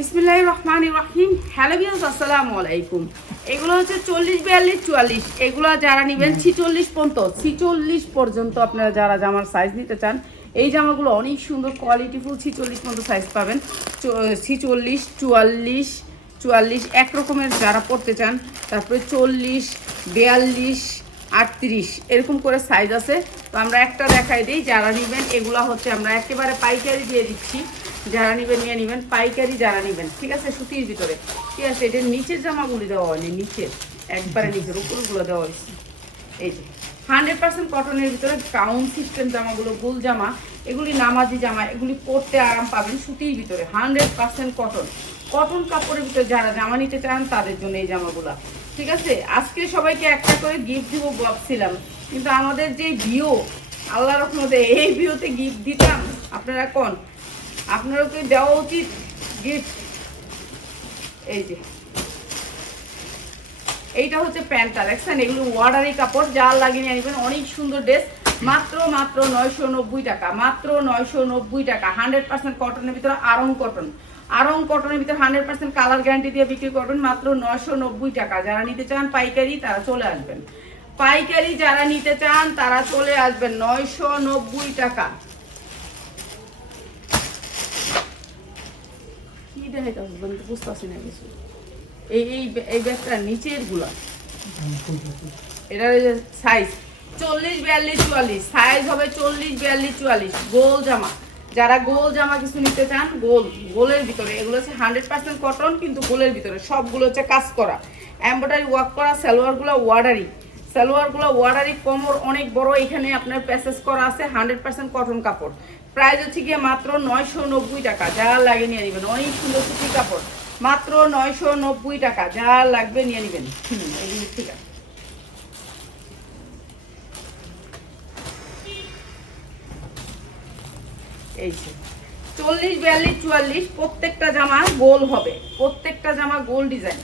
বিসমিল্লাহির রহমানির রহিম। Hello viewers, আসসালামু আলাইকুম। এগুলো হচ্ছে 40, 42, 44। এগুলো যারা নেবেন 46 পর্যন্ত আপনারা যারা জামার সাইজ নিতে চান, এই জামাগুলো অনেক সুন্দর কোয়ালিটিফুল। 46 পর্যন্ত সাইজ পাবেন। 46, 44, 44 এক রকমের যারা পড়তে চান, তারপরে 40, 42, 38 এরকম করে সাইজ আছে। তো আমরা একটা দেখাই দিই, যারা নেবেন এগুলো হচ্ছে আমরা একেবারে পাইকারি দিয়ে দিচ্ছি। যারা নেবেন নিয়ে নেবেন, পাইকারি যারা নেবেন, ঠিক আছে। সুতির ভিতরে ঠিক আছে। এটার নিচের জামাগুলি দেওয়া হয়নি, নিচের একবারে নিচের উপরগুলো দেওয়া হয়েছে। এই যে 100% কটনের ভিতরে গাউন সিস্টেম জামাগুলো, গোল জামা, এগুলি নামাজি জামা, এগুলি পরতে আরাম পাবেন। সুতির ভিতরে 100% কটন, কটন কাপড়ের ভিতরে যারা জামা নিতে চান তাদের জন্য এই জামাগুলো, ঠিক আছে। আজকে সবাইকে একটা করে গিফট দিব ভাবছিলাম, কিন্তু আমাদের যে ভিউ, আল্লাহ রহমতে এই ভিউতে গিফট দিতাম আপনারা কোন, আপনাদেরকে দেওয়া উচিত গিফট। এই যে এইটা হচ্ছে প্যান্টটা দেখছেন, এগুলো ওয়ার্ডারি কাপড়, যার লাগিয়ে নিয়ে নেবেন। অনেক সুন্দর ড্রেস, মাত্র 990 টাকা, মাত্র 990 টাকা। 100% কটনের ভিতরে আরং কটনের ভিতরে 100% কালার গ্যারান্টি দিয়ে বিক্রি করবেন, মাত্র 990 টাকা। যারা নিতে চান পাইকারি তারা চলে আসবেন, পাইকারি যারা নিতে চান তারা চলে আসবেন। 990 টাকা। কি দেখাইতে বুঝতেছি না কিছু। এই ব্যাগটা নিচের গুলা, এটার সাইজ 40, 42, 44 সাইজ হবে। 40, 42, 44 গোল জামা। যারা গোল জামা কিছু নিতে চান, গোলের ভিতরে, এগুলো হচ্ছে 100% কটন, কিন্তু গোলের ভিতরে সবগুলো হচ্ছে কাজ করা, এমব্রয়ডারি ওয়ার্ক করা। সালোয়ারগুলো ওয়ার্ডারি, কোমর অনেক বড়, এখানে আপনার প্যাসেজ করা আছে। 100% কটন কাপড়। প্রাইস হচ্ছে গিয়ে মাত্র 990 টাকা। যারা লাগে নিয়ে নেবেন, অনেক সুন্দর সুতি কাপড়, মাত্র 990 টাকা। যা লাগবে নিয়ে নেবেন। এগুলি ঠিক আছে। এই 40, 42, 44 প্রত্যেকটা জামা গোল হবে, প্রত্যেকটা জামা গোল ডিজাইন।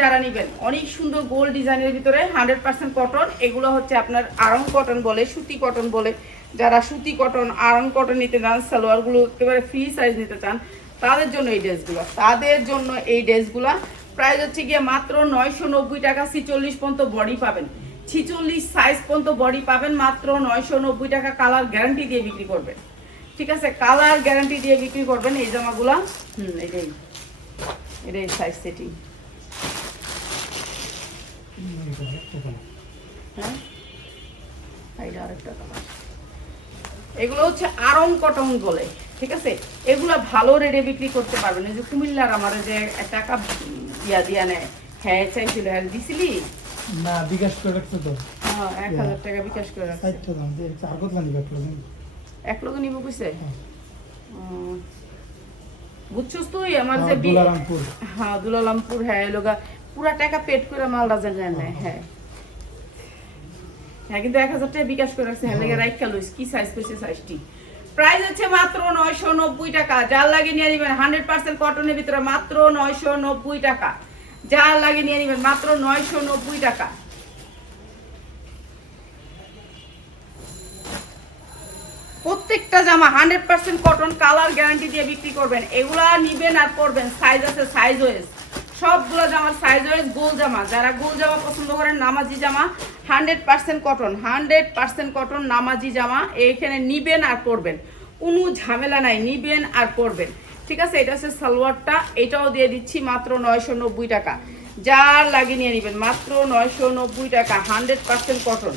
যারা নেবেন অনেক সুন্দর গোল ডিজাইনের ভিতরে 100% কটন। এগুলো হচ্ছে আপনার আরং কটন বলে, সুতি কটন বলে। যারা সুতি কটন, আরং কটন নিতে চান, সালোয়ারগুলো একেবারে ফ্রি সাইজ নিতে চান, তাদের জন্য এই ড্রেসগুলো প্রাইস হচ্ছে গিয়ে মাত্র 990 টাকা। 46 পর্যন্ত বডি পাবেন, 46 সাইজ পর্যন্ত বডি পাবেন, মাত্র 990 টাকা। কালার গ্যারান্টি দিয়ে বিক্রি করবেন, ঠিক আছে। কালার গ্যারান্টি দিয়ে বিক্রি করবেন এই জামাগুলা। এটাই সাইজ সেটিং। হ্যাঁ, এইটা আরেকটা কালার। এগুলো হচ্ছে আরং কটন বলে, ঠিক আছে। এগুলা ভালো রেটে বিক্রি করতে পারবেন। এই যে কুমিল্লার আমার যে টাকা দিয়া নেয়, হ্যাঁ চাইছিল, হ্যাঁ দিছিলি না, বিকাশ করে রাখছে তো। হ্যাঁ, 1000 টাকা বিকাশ করে রাখছে। 60 দাম দিয়ে আগত না নিবে প্রয়োজন। এক লোক নিব কইছে। বুঝছস তুই আমার যে দুলারামপুর। হ্যাঁ, দুলারামপুর। হ্যাঁ, এই লোকা পুরা টাকা পেড করে মালটা জানেন না। হ্যাঁ হ্যাঁ, কিন্তু 1000 টাকা বিকাশ করে রাখছে। হ্যাঁ, লেগে রাইখা লইস কি সাইজ কইছে, সাইজটি। প্রাইস হচ্ছে মাত্র 990 টাকা। যার লাগে নিয়ে নেবেন 100% কটনের ভিতরে, মাত্র 990 টাকা। যার লাগে নিয়ে নেবেন মাত্র 990 টাকা। প্রত্যেকটা জামা 100% কটন, কালার গ্যারান্টি দিয়ে বিক্রি করবেন। এগুলা নিবেন আর পরবেন। সাইজ আছে, সাইজ ওয়েজ, সবগুলো জামার সাইজ ওয়েজ। গোল জামা, যারা গোল জামা পছন্দ করেন, নামাজি জামা 100% কটন, 100% কটন নামাজি জামা। এইখানে নিবেন আর পরবেন, কোনো ঝামেলা নাই, নিবেন আর পরবেন, ঠিক আছে। এটা হচ্ছে সালোয়ারটা, এটাও দিয়ে দিচ্ছি মাত্র 990 টাকা। যার লাগে নিয়ে নেবেন, মাত্র 990 টাকা। 100% কটন,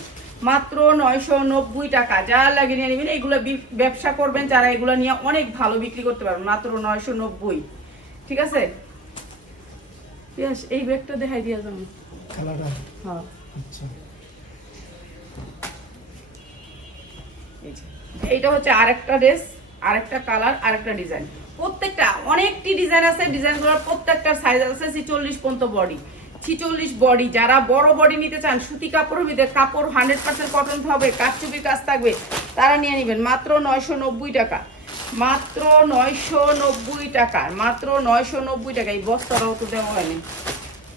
মাত্র 990 টাকা। যার লাগে নিয়ে নেবেন। এইগুলো ব্যবসা করবেন যারা, এগুলো নিয়ে অনেক ভালো বিক্রি করতে পারবেন, মাত্র 990, ঠিক আছে। এই ব্যাগটা দেখাই দিয়া যাবো কালারটা। হ্যাঁ, আচ্ছা, এইটা হচ্ছে আরেকটা ড্রেস, আরেকটা কালার, আরেকটা ডিজাইন। প্রত্যেকটা অনেকটি ডিজাইন আছে, ডিজাইনগুলোর প্রত্যেকটার সাইজ আছে। 46 পর্যন্ত বডি, 46 বডি। যারা বড় বডি নিতে চান, সুতি কাপড়ের ভিতরে, কাপড় 100% কটন হবে, কারচুপির কাজ থাকবে, তারা নিয়ে নেবেন, মাত্র 990 টাকা, মাত্র 990 টাকা, মাত্র 990 টাকা। এই বস্তাটাও তো দেওয়া হয়নি,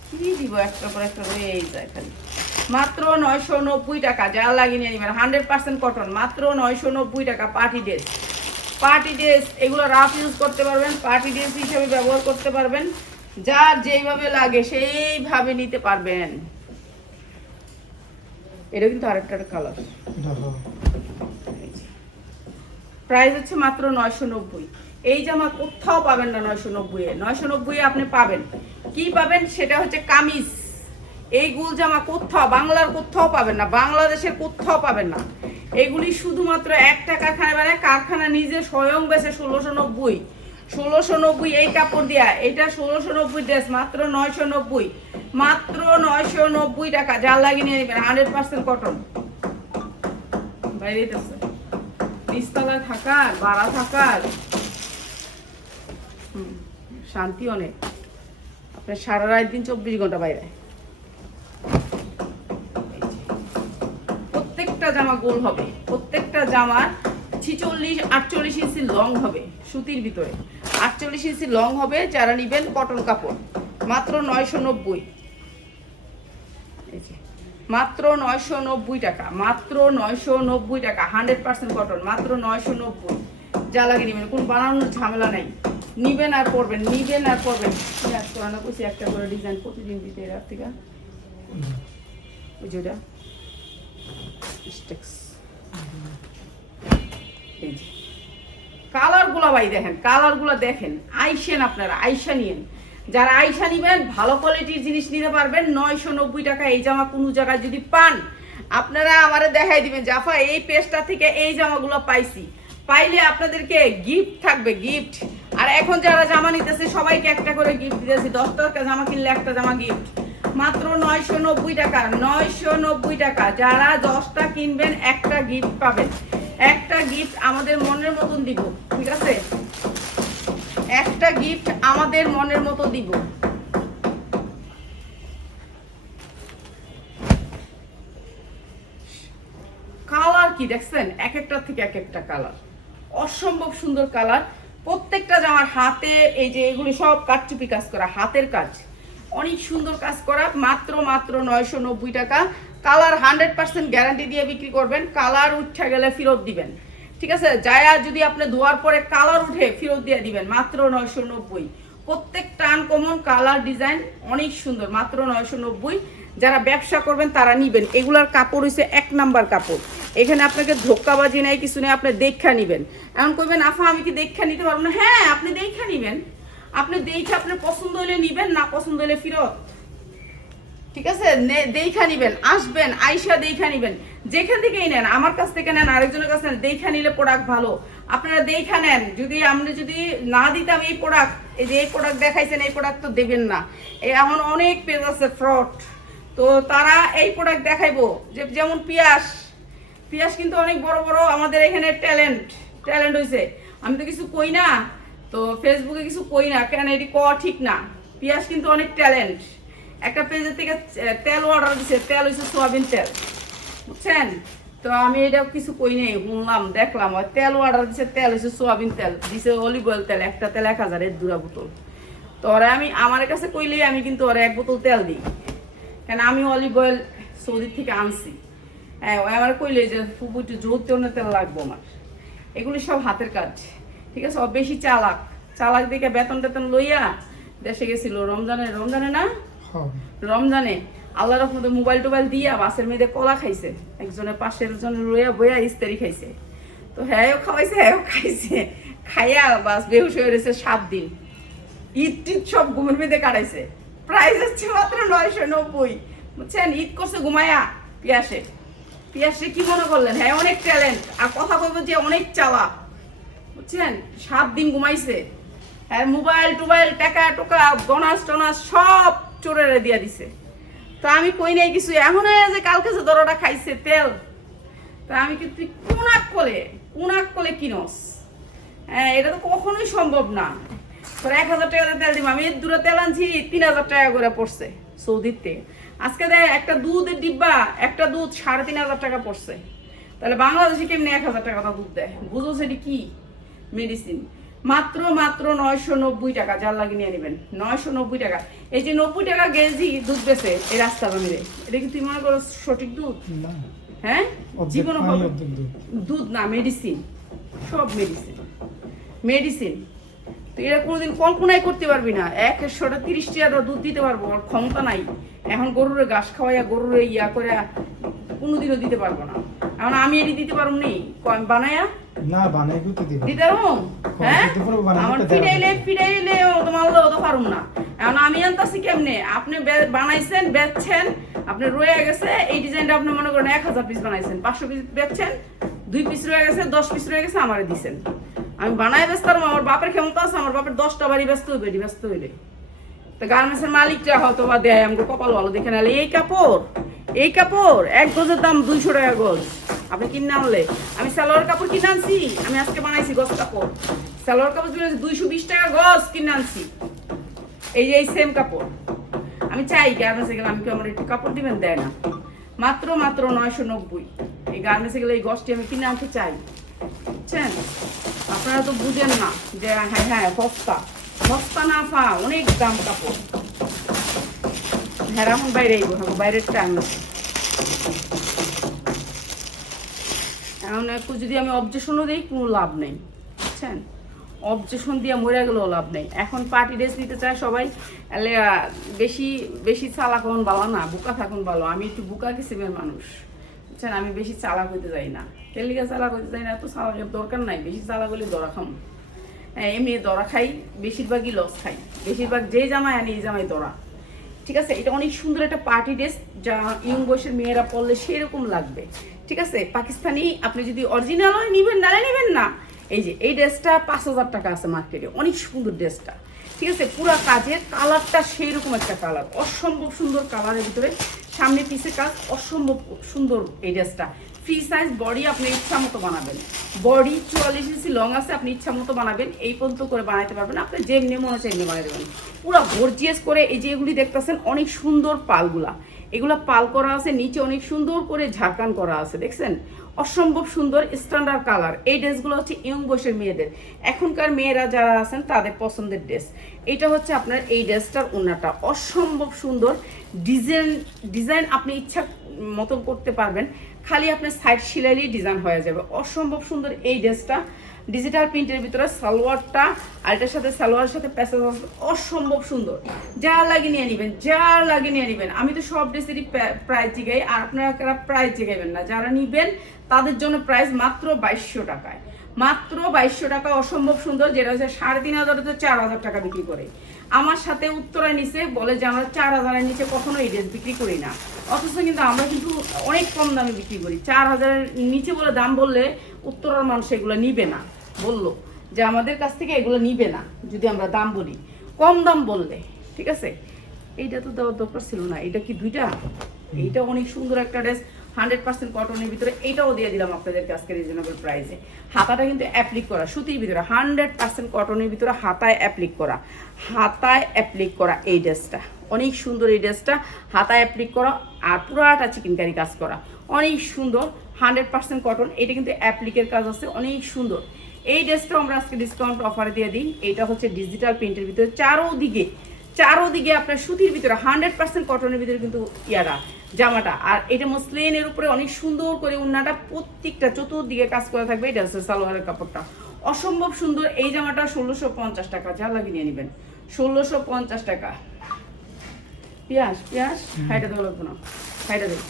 কি দিব একটা পর একটা রয়ে যায় খালি। মাত্র 990 টাকা। যা লাগিয়ে নিয়ে নেবেন, 100% কটন, মাত্র 990 টাকা। পার্টি ড্রেস, এগুলো রাফ ইউজ করতে পারবেন, পার্টি ড্রেস হিসেবে ব্যবহার করতে পারবেন, যার যেইভাবে লাগে সেইভাবে নিতে পারবেন। এটা কিন্তু আরেকটা কালার। প্রাইস হচ্ছে মাত্র 990। এই জামা কোথাও পাবেন না 990-এ। 990-এ আপনি পাবেন কি পাবেন, সেটা হচ্ছে কামিজ। এই গুল জামা কোথাও, বাংলার কোথাও পাবেন না, বাংলাদেশের কোথাও পাবেন না। এগুলি শুধুমাত্র একটা কারখানায় বানায়, কারখানা নিজে স্বয়ং বেচে 1690। 1690 এই কাপড় দিয়া, এটা 1690 ড্রেস, মাত্র 990, মাত্র 990 টাকা। যার লাগে নিয়ে নেবেন, 100% কটন। বাইরে আছে নিচতলায় থাকার, ভাড়া থাকার শান্তি অনেক। আপনার সারা রাত দিন 24 ঘন্টা বাইরে। প্রত্যেকটা জামা গোল হবে, প্রত্যেকটা জামার 46-48 ইঞ্চি লং হবে, সুতির ভিতরে 48 ইঞ্চি লং হবে। যারা নিবেন কটন কাপড়, মাত্র 990, মাত্র 990 টাকা, মাত্র 990 টাকা। 100% কটন, মাত্র 990। যা লাগে নিবেন, কোন বানানোর ঝামেলা নাই। নিবেন আর পরবেন, নিবেন আর পরবেন। পুরানো কুচি একটা করে ডিজাইন প্রতিদিন দিতে রাত থেকে ওই যেটা কালার গুলা ভাই দেখেন, কালার গুলা দেখেন। আইসেন আপনারা, আইসা নিয়েন। যারা আইসা নিবেন ভালো কোয়ালিটির জিনিস নিতে পারবেন। 990 টাকা এই জামা কোনো জায়গায় যদি পান, আপনারা আমারে দেখাই দিবেন, জাফা এই পেজটা থেকে এই জামাগুলো পাইছি। পাইলে আপনাদেরকে গিফট থাকবে, গিফট। আর এখন যারা জামা নিতেছে সবাইকে একটা করে গিফট দিতেছি। 10 টাকা জামা কিনলে একটা জামা গিফট, মাত্র 990 টাকা। 990 টাকা। যারা 10টা কিনবেন একটা গিফট পাবেন। একটা গিফট আমাদের মনের মতন দিব, ঠিক আছে? একটা গিফট আমাদের মনের মতো দিব। কালার কি দেখছেন, এক একটার থেকে এক একটা কালার, অসম্ভব সুন্দর কালার। প্রত্যেকটা জামার হাতে এই যে এগুলি সব কাটচুপি কাজ করা, হাতের কাজ, অনেক সুন্দর কাজ করা। মাত্র 990 টাকা। কালার 100% গ্যারান্টি দিয়ে বিক্রি করবেন। কালার উঠে গেলে ফেরত দিবেন, ঠিক আছে? যায়া যদি আপনি ধোয়ার পরে কালার উঠে ফেরত দিয়ে দিবেন, মাত্র 990। প্রত্যেকটা আনকমন কালার, ডিজাইন অনেক সুন্দর, মাত্র 990। যারা ব্যবসা করবেন তারা নিবেন। এগুলার কাপড় হচ্ছে 1 নাম্বার কাপড়। এখানে আপনাকে ধোক্কাবাজি নাই, কিছু নেই। আপনি দেখা নিবেন। এমন করবেন, আফা আমি কি দেখা নিতে পারবো না? হ্যাঁ, আপনি দেখা নিবেন। আপনি দেখে আপনার পছন্দ হলে নিবেন, না পছন্দ হলে ফেরত, ঠিক আছে? দেখা নিবেন, আসবেন, আইসা দেখা নিবেন। যেখান থেকেই নেন, আমার কাছ থেকে নেন, আরেকজনের কাছে নেন, দেখা নিলে প্রোডাক্ট ভালো। আপনারা দেখা নেন। যদি আমরা যদি না দিতাম এই প্রোডাক্ট, এই যে এই প্রোডাক্ট দেখাইছেন, এই প্রোডাক্ট তো দেবেন না। এমন অনেক পেজ আছে ফ্রড, তো তারা এই প্রোডাক্ট দেখাইবো। যেমন পিয়াস, পিয়াস কিন্তু অনেক বড় বড় আমাদের এখানে ট্যালেন্ট হয়েছে। আমি তো কিছু কই না, তো ফেসবুকে কিছু কই না, কেন এটি কওয়া ঠিক না। পিয়াস কিন্তু অনেক ট্যালেন্ট। একটা পেজের থেকে তেল অর্ডার দিছে, তেল হয়েছে সোয়াবিন তেল, বুঝছেন? তো আমি এটা কিছু কই নেই, শুনলাম, দেখলাম, তেল অর্ডার দিছে, তেল হয়েছে সোয়াবিন তেল, দিছে অলিভ অয়েল তেল, একটা তেল 1000 এর 2 বোতল। তো ওরা আমি আমার কাছে কইলেই আমি কিন্তু ওরা 1 বোতল তেল দিই, কেন আমি অলিভ অয়েল সৌদির থেকে আনছি। হ্যাঁ, ওই আমার কইলে যে ফুপু একটু জোর তেল লাগবো আমার। এগুলি সব হাতের কাজ, ঠিক আছে? সব বেশি চালাক, চালাক দিকে বেতন টেতন লইয়া দেশে গেছিল রমজানে না, রমজানে আল্লাহ রহমতে মোবাইল টোবাইল দিয়া বাসের মেয়েদের কলা খাইছে। একজনের পাশের জন রইয়া বইয়া ইস্তারি খাইছে। তো হ্যাঁ খাওয়াইছে, হ্যাঁ খাইছে, খাইয়া বাস বেহুশ হয়ে রয়েছে 7 দিন। ঈদ সব ঘুমের মেয়েদের কাটাইছে। প্রাইস হচ্ছে মাত্র 990, বুঝছেন? ঈদ করছে ঘুমায়া। পিয়াসে কি মনে করলেন? হ্যাঁ, অনেক ট্যালেন্ট। আর কথা বলবো যে অনেক চালাক, বুঝছেন? 7 দিন ঘুমাইছে। হ্যাঁ, মোবাইল টোবাইল, টাকা টোকা, বোনাস টোনাস সব চোরেরে দিয়া দিছে। তো আমি কই নাই কিছু, এমন যে কালকে যে দরটা খাইছে তেল। তা আমি কি, তুই কোনাক কলে কিনস? হ্যাঁ, এটা তো কখনোই সম্ভব না। তোর 1000 টাকা তেল দিব, আমি এর দূরে তেল আনছি 3000 টাকা করে পড়ছে সৌদিতে। আজকে দেখ একটা দুধের ডিব্বা, একটা দুধ 3500 টাকা পড়ছে। তাহলে বাংলাদেশে কেমনি 1000 টাকা দুধ দেয়? বুঝো সেটি কি মেডিসিন। মাত্র 990 টাকা। যার লাগে নিয়ে নেবেন, 990 টাকা। এই যে 90 টাকা কেজি দুধ বেছে এই রাস্তা বানিয়ে, এটা কি তুই মনে করো সঠিক দুধ? হ্যাঁ, জীবন দুধ না, মেডিসিন, সব মেডিসিন। মেডিসিন। তো এরা কোনোদিন কল্পনাই করতে পারবি না 100টা 30 টাকা দুধ দিতে পারবো, আর ক্ষমতা নাই। এখন গরুর ঘাস খাওয়াইয়া গরুর ইয়া করে কোনোদিনও দিতে পারবো না। এখন আমি এটি দিতে পারবো নি বানায়া না বানাই করতে দিব দিতে পারবো, হ্যাঁ আমার ফিরাইলে তোমার তো পারুম না। এখন আমি আনতাছি কেমনে, আপনি বানাইছেন বেচছেন, আপনি রয়ে গেছে এই ডিজাইনটা, আপনি মনে করেন 1000 পিস বানাইছেন, 500 পিস বেচছেন, 2 পিস রয়ে গেছে, 10 পিস রয়ে গেছে, আমারে দিছেন। আমি বানাই ব্যস্ত, আমার বাপের ক্ষমতা আছে, আমার বাপের 10টা বাড়ি ব্যস্ত হইবে, ব্যস্ত হইলে তো গার্মেন্টসের মালিকটা হয়তো বা দেয় আমাকে কপাল ভালো দেখে নাহলে এই কাপড় 1 গজের দাম 200 টাকা গজ। আপনি কিনে আনলে, আমি সালোয়ার কাপড় কিনে আনছি, আমি আজকে বানাইছি গজ কাপড়, সালোয়ার কাপড় 220 টাকা গজ কিনে আনছি। এই যে এই সেম কাপড় আমি চাই গার্মেন্টসে গেলে, আমি কি আমার একটু কাপড় দিবেন, দেয় না। মাত্র 990 এই গার্মেন্টসে গেলে এই গজটি আমি কিনে আনতে চাই, বুঝছেন? আপনারা তো বুঝেন না যে হ্যাঁ সস্তা না পা অনেক দাম কাপড়। হ্যাঁ এখন বাইরে বাইরের টাইম আছে। এখন একটু যদি আমি অবজেশনও দিই কোনো লাভ নেই, বুঝছেন? অবজেশন দিয়ে মরে গেলেও লাভ নেই। এখন পার্টি ড্রেস নিতে চায় সবাই, বেশি চালাক হন ভালো না, বোকা থাকুন ভালো। আমি একটু বোকা কিসিমের মানুষ, বুঝছেন? আমি বেশি চালাক হইতে যাই না, তেলিকা চালাক হইতে যাই না, এত চালাকের দরকার নাই। বেশি চালাক হলে দরা খাম, এমনি দরা খাই, বেশিরভাগই লস খাই, বেশিরভাগ যেই জামাই আনি এই জামাই দরা। ঠিক আছে, এটা অনেক সুন্দর একটা পার্টি ড্রেস, যা ইয়ং বয়সের মেয়েরা পরলে সেরকম লাগবে। ঠিক আছে, পাকিস্তানি আপনি যদি অরিজিনাল হয় নিবেন, নালে নিবেন না। এই যে এই ড্রেসটা 5000 টাকা আছে মার্কেটে, অনেক সুন্দর ড্রেসটা। ঠিক আছে, পুরা কাজের কালারটা সেই রকম একটা কালার, অসম্ভব সুন্দর কালারের ভিতরে, সামনে পিসের কাজ অসম্ভব সুন্দর। এই ড্রেসটা ফ্রি সাইজ, বডি আপনি ইচ্ছা মতো বানাবেন, বডি 44 ইঞ্চি লং আছে, আপনি ইচ্ছা মতো বানাবেন, এই পর্যন্ত করে বানাতে পারবেন, আপনি যেমনি মনে হচ্ছে এমনি বানিয়ে দেবেন। পুরো গর্জিয়াস করে এই যে এগুলি দেখতেছেন অনেক সুন্দর পালগুলা, এগুলা পাল করা আছে, নিচে অনেক সুন্দর করে ঝাড়খান করা আছে, দেখছেন? অসম্ভব সুন্দর স্ট্যান্ডার্ড কালার। এই ড্রেসগুলো হচ্ছে ইয়ং বয়সের মেয়েদের, এখনকার মেয়েরা যারা আছেন তাদের পছন্দের ড্রেস। এটা হচ্ছে আপনার এই ড্রেসটার ওড়নাটা অসম্ভব সুন্দর, ডিজাইন আপনি ইচ্ছা মতন করতে পারবেন, খালি আপনার সাইড সিলাইলেই ডিজাইন হয়ে যাবে। অসম্ভব সুন্দর এই ড্রেসটা, ডিজিটাল প্রিন্টের ভিতরে সালোয়ারটা, আর এটার সাথে সালোয়ারের সাথে প্যাসেজ অসম্ভব সুন্দর। যা লাগে নিয়ে নেবেন, আমি তো সব ড্রেসেরই প্রাইস জিগাই, আর আপনারা প্রাইস জিগাইবেন না, যারা নিবেন তাদের জন্য প্রাইস মাত্র 2200 টাকায়, মাত্র 2200 টাকা। অসম্ভব সুন্দর, যেটা হচ্ছে 3500 তো 4000 টাকা বিক্রি করে। আমার সাথে উত্তরায় নিচে বলে যে আমরা 4000-এর নিচে কখনো এই ড্রেস বিক্রি করি না, অথচ কিন্তু আমরা কিন্তু অনেক কম দামে বিক্রি করি। 4000-এর নিচে বলে দাম বললে উত্তরার মানুষ এগুলো নিবে না, বললো যে আমাদের কাছ থেকে এগুলো নিবে না যদি আমরা দাম বলি, কম দাম বললে। ঠিক আছে, এইটা তো দেওয়ার দরকার ছিল না। এটা কি দুইটা? এইটা অনেক সুন্দর একটা ড্রেস, 100% কটনের ভিতরে, এইটাও দিয়ে দিলাম আপনাদেরকে আজকে রিজনেবল প্রাইসে। হাতাটা কিন্তু অ্যাপ্লিক করা সুতির ভিতরে, 100% কটনের ভিতরে, হাতায় অ্যাপ্লিক করা এই ড্রেসটা অনেক সুন্দর। এই ড্রেসটা হাতায় অ্যাপ্লিক করা আর পুরাটা চিকেনকারি কাজ করা, অনেক সুন্দর, 100% কটন। এটা কিন্তু অ্যাপ্লিকের কাজ আছে, অনেক সুন্দর। এই ড্রেসটাও আমরা আজকে ডিসকাউন্ট অফারে দিয়ে দিই। এইটা হচ্ছে ডিজিটাল প্রিন্টের ভিতরে, চারোদিকে আপনার সুতির ভিতরে 100% কটনের ভিতরে কিন্তু ইয়ারা জামাটা, আর এটা মসলিনের উপরে অনেক সুন্দর করে ওড়নাটা প্রত্যেকটা চতুর্দিকে কাজ করা থাকবে। এটা হচ্ছে সালোয়ারের কাপড়টা অসম্ভব সুন্দর। এই জামাটা 1650 টাকা, যা লাগিয়ে নিয়ে নেবেন, 1650 টাকা। পিয়াস হাইটা দেওয়া লাগবে না, হাইটা দেব।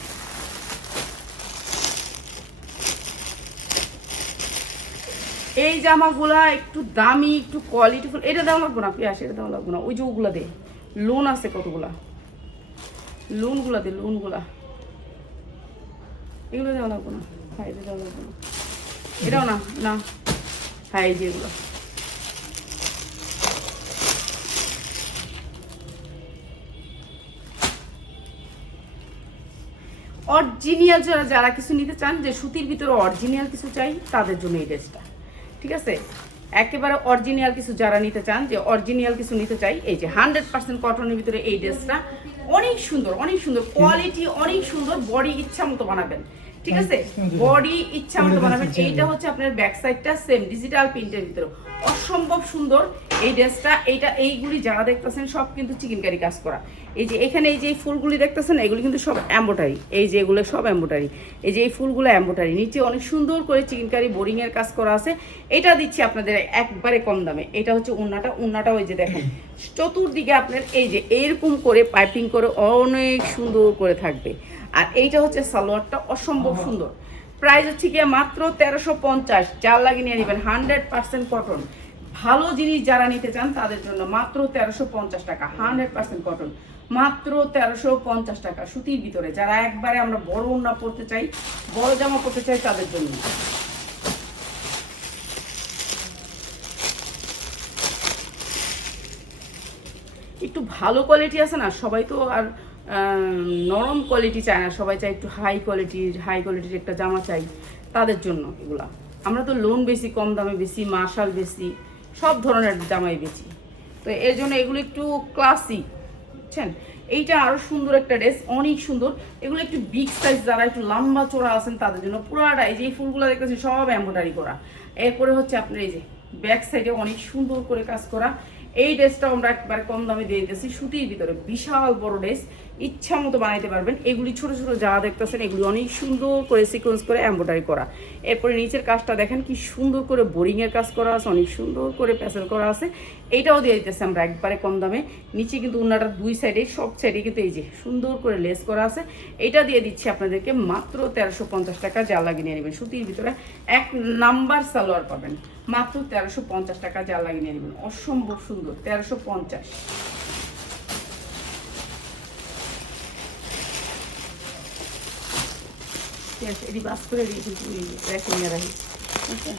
এই জামাগুলা একটু দামি, একটু কোয়ালিটিফুল, এটা দেওয়া লাগবে না পিয়াস, এটা দেওয়া লাগবে না। ওই যে ওগুলা দে, লোন আছে কতগুলা, লোনগুলা দে, লোনগুলা, এগুলো দেওয়া লাগবে না, হ্যাঁ এটা দেওয়া লাগবে না, এটাও না, হ্যাঁ এই যে এগুলো। অরিজিনাল যারা কিছু নিতে চান, যে সুতির ভিতরে অরিজিনাল কিছু চাই, তাদের জন্য এই ড্রেসটা। ঠিক আছে, একেবারে অরিজিনাল কিছু যারা নিতে চান, যে অরিজিনাল কিছু নিতে চাই, এই যে 100% কটনের ভিতরে এই ড্রেসটা অনেক সুন্দর, কোয়ালিটি অনেক সুন্দর। বডি ইচ্ছা মতো বানাবেন, ঠিক আছে, বডি ইচ্ছা মতো বানাবেন। এইটা হচ্ছে আপনার ব্যাক সাইডটা সেম ডিজিটাল প্রিন্টের ভিতরে, অসম্ভব সুন্দর এই ড্রেসটা। এইগুলি যারা দেখতেছেন সব কিন্তু চিকেনকারি কাজ করা। এই যে এখানে এই যে এই ফুলগুলি দেখতেছেন এগুলি কিন্তু সব এম্বোটারি, এই যে এগুলো সব এম্বোটারি, এই যে এই ফুলগুলো এম্বোটারি, নিচে অনেক সুন্দর করে চিকেনকারি বোরিংয়ের কাজ করা আছে। এটা দিচ্ছি আপনাদের একবারে কম দামে। এটা হচ্ছে উন্নাটা ওই যে দেখেন চতুর্দিকে আপনার এই যে এরকম করে পাইপিং করে অনেক সুন্দর করে থাকবে। আর এইটা হচ্ছে সালোয়ারটা অসম্ভব সুন্দর। প্রাইস হচ্ছে গিয়ে মাত্র 1350, যার লাগে নিয়ে নেবেন 100% কটন। ভালো জিনিস যারা নিতে চান তাদের জন্য মাত্র 1350 টাকা, 100% কটন, মাত্র 1350 টাকা সুতির ভিতরে। যারা একবারে আমরা বড় ওড়না পরতে চাই, বড় জামা পরতে চাই তাদের জন্য। একটু ভালো কোয়ালিটি আছে না, সবাই তো আর নরম কোয়ালিটি চায় না, সবাই চায় একটু হাই কোয়ালিটির একটা জামা চাই, তাদের জন্য এগুলা। আমরা তো লোন বেশি, কম দামে বেশি, মার্শাল বেশি, সব ধরনের জামাই বেশি, তো এর জন্য এগুলো একটু ক্লাসিক, বুঝছেন। এইটা আরো সুন্দর একটা ড্রেস, অনেক সুন্দর। এগুলো একটু বিগ সাইজ, যারা একটু লম্বা চোরা আছেন তাদের জন্য পুরাটা এই যে ফুলগুলো দেখতেছি সব এমব্রয়ডারি করা। এরপরে হচ্ছে আপনার এই যে ব্যাক সাইডে অনেক সুন্দর করে কাজ করা। এই ড্রেসটাও আমরা একবারে কম দামে দিয়ে দিতেছি সুতির ভিতরে, বিশাল বড় ড্রেস, ইচ্ছা মতো বানাইতে পারবেন। এগুলি ছোট ছোট যা দেখতেছেন এগুলি অনেক সুন্দর করে সিকোয়েন্স করে এমব্রয়ডারি করা। এরপরে নিচের কাজটা দেখেন কি সুন্দর করে বোরিংয়ের কাজ করা আছে, অনেক সুন্দর করে প্যাসেল করা আছে। এইটাও দিয়ে দিতেছি আমরা একবারে কম দামে। নিচে কিন্তু উন্নাটার দুই সাইডে, সব সাইডে কিন্তু এই যে সুন্দর করে লেস করা আছে। এটা দিয়ে দিচ্ছি আপনাদেরকে মাত্র 1350 টাকা, যা লাগিয়ে নিয়ে নেবেন। সুতির ভিতরে এক নাম্বার সালোয়ার পাবেন মাত্র 1350 টাকা, যা লাগিয়ে নিয়ে নেবেন। অসম্ভব সুন্দর, 1350। ঠিক আছে, এটি বাস করে দিয়ে কিন্তু র্যাকিং এ রাখি। আচ্ছা,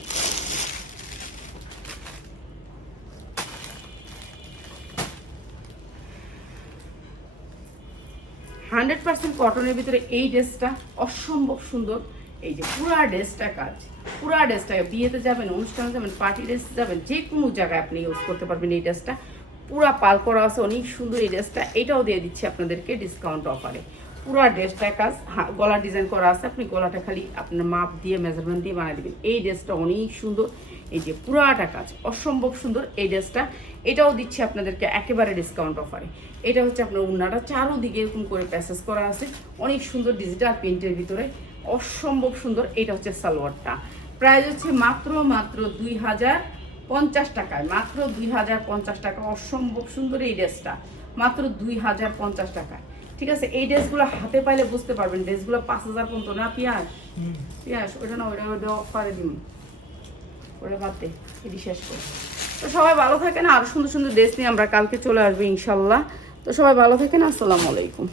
100% কটনের ভিতরে এই ড্রেসটা অসম্ভব সুন্দর। এই যে পুরা ড্রেসটা কাজ, পুরা ড্রেসটা বিয়েতে যাবেন, অনুষ্ঠানে যাবেন, পার্টি ড্রেস যাবেন, যে কোনো জায়গায় আপনি ইউজ করতে পারবেন। এই ড্রেসটা পুরা পাল করা আছে, অনেক সুন্দর এই ড্রেসটা। এটাও দিয়ে দিচ্ছি আপনাদেরকে ডিসকাউন্ট অফারে। পুরা ড্রেসটা কাজ, গলা ডিজাইন করা আছে, আপনি গলাটা খালি আপনার মাপ দিয়ে মেজারমেন্ট দিয়ে বানিয়ে দেবেন। এই ড্রেসটা অনেক সুন্দর, এই যে পুরাটা কাজ অসম্ভব সুন্দর এই ড্রেসটা। এটাও দিচ্ছি আপনাদেরকে একেবারে ডিসকাউন্ট অফারে। এটা হচ্ছে আপনার উন্নাটা চারোদিকে এরকম করে প্যাসেজ করা আছে, অনেক সুন্দর ডিজিটাল প্রিন্টের ভিতরে, অসম্ভব সুন্দর। এটা হচ্ছে সালোয়ারটা, প্রাইস হচ্ছে মাত্র 2050 টাকায়, মাত্র 2050 টাকা। অসম্ভব সুন্দর এই ড্রেসটা মাত্র 2050 টাকায়। ঠিক আছে, এই ড্রেসগুলো হাতে পাইলে বুঝতে পারবেন, ড্রেসগুলো 5000 পর্যন্ত না। পিয়াস ওটা না, ওটা অফারে দিন, ওটা বাদে এটি শেষ করে। তো সবাই ভালো থাকেন, আরো সুন্দর সুন্দর ড্রেস নিয়ে আমরা কালকে চলে আসবো ইনশাল্লাহ। তো সবাই ভালো থাকেন, আসসালামু আলাইকুম।